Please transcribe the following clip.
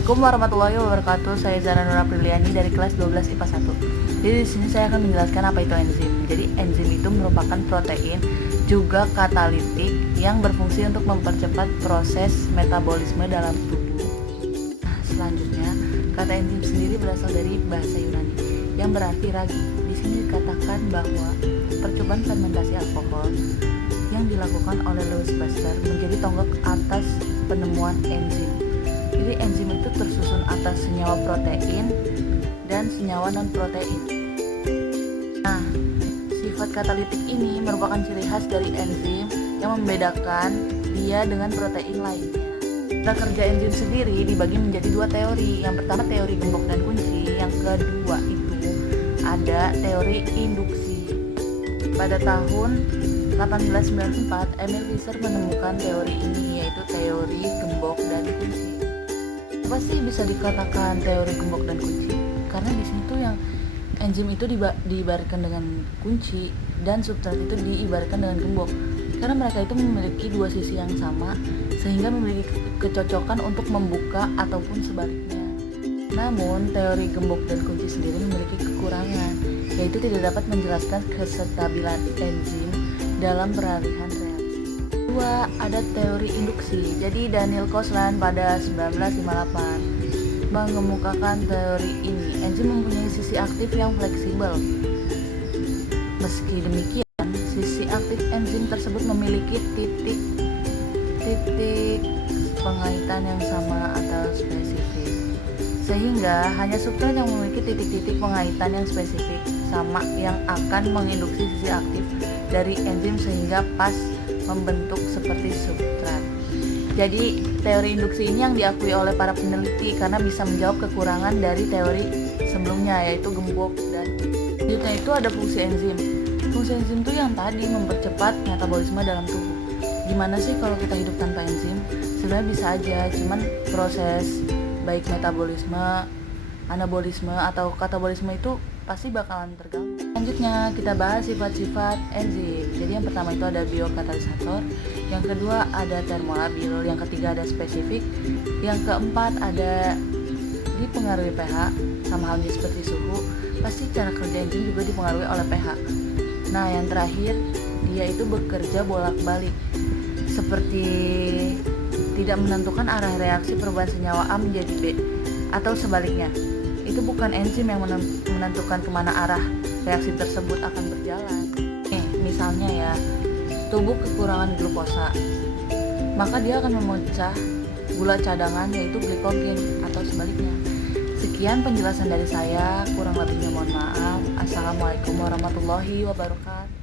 Assalamualaikum warahmatullahi wabarakatuh. Saya Zara Nur Apriliani dari kelas 12 IPA 1. Jadi di sini saya akan menjelaskan apa itu enzim. Jadi enzim itu merupakan protein juga katalitik yang berfungsi untuk mempercepat proses metabolisme dalam tubuh. Nah, selanjutnya, kata enzim sendiri berasal dari bahasa Yunani yang berarti ragi. Di sini dikatakan bahwa percobaan fermentasi alkohol yang dilakukan oleh Louis Pasteur menjadi tonggak atas penemuan enzim. Jadi enzim itu tersusun atas senyawa protein dan senyawa non-protein. Nah, sifat katalitik ini merupakan ciri khas dari enzim yang membedakan dia dengan protein lainnya. Cara kerja enzim sendiri dibagi menjadi dua teori. Yang pertama teori gembok dan kunci, yang kedua itu ada teori induksi. Pada tahun 1894, Emil Fischer menemukan teori ini, yaitu teori gembok dan kunci. Apa sih bisa dikatakan teori gembok dan kunci? Karena di sini tuh yang enzim itu diibaratkan dengan kunci dan substrat itu diibaratkan dengan gembok. Karena mereka itu memiliki dua sisi yang sama sehingga memiliki kecocokan untuk membuka ataupun sebaliknya. Namun, teori gembok dan kunci sendiri memiliki kekurangan, yaitu tidak dapat menjelaskan kestabilan enzim dalam peralihan reaksi. Kedua, ada teori induksi. Jadi Daniel Koszalin pada 1958 mengemukakan teori ini. Enzim mempunyai sisi aktif yang fleksibel. Meski demikian, sisi aktif enzim tersebut memiliki titik pengaitan yang sama atau spesifik. Sehingga hanya substrat yang memiliki titik-titik pengaitan yang spesifik sama yang akan menginduksi sisi aktif dari enzim sehingga pas membentuk seperti substrat. Jadi teori induksi ini yang diakui oleh para peneliti karena bisa menjawab kekurangan dari teori sebelumnya, yaitu gembok dan selanjutnya itu ada fungsi enzim. Fungsi enzim itu yang tadi mempercepat metabolisme dalam tubuh. Gimana sih kalau kita hidup tanpa enzim? Sebenarnya bisa aja, cuman proses baik metabolisme, anabolisme atau katabolisme itu pasti bakalan terganggu. Selanjutnya kita bahas sifat-sifat enzim. Jadi yang pertama itu ada biokatalisator, yang kedua ada termolabil, yang ketiga ada spesifik, yang keempat ada dipengaruhi pH, sama halnya seperti suhu. Pasti cara kerja enzim juga dipengaruhi oleh pH. Nah, yang terakhir dia itu bekerja bolak-balik, seperti tidak menentukan arah reaksi perubahan senyawa A menjadi B atau sebaliknya. Itu bukan enzim yang menentukan kemana arah reaksi tersebut akan berjalan. Misalnya ya, tubuh kekurangan glukosa, maka dia akan memecah gula cadangan yaitu glikogen atau sebaliknya. Sekian penjelasan dari saya, kurang lebihnya mohon maaf. Assalamualaikum warahmatullahi wabarakatuh.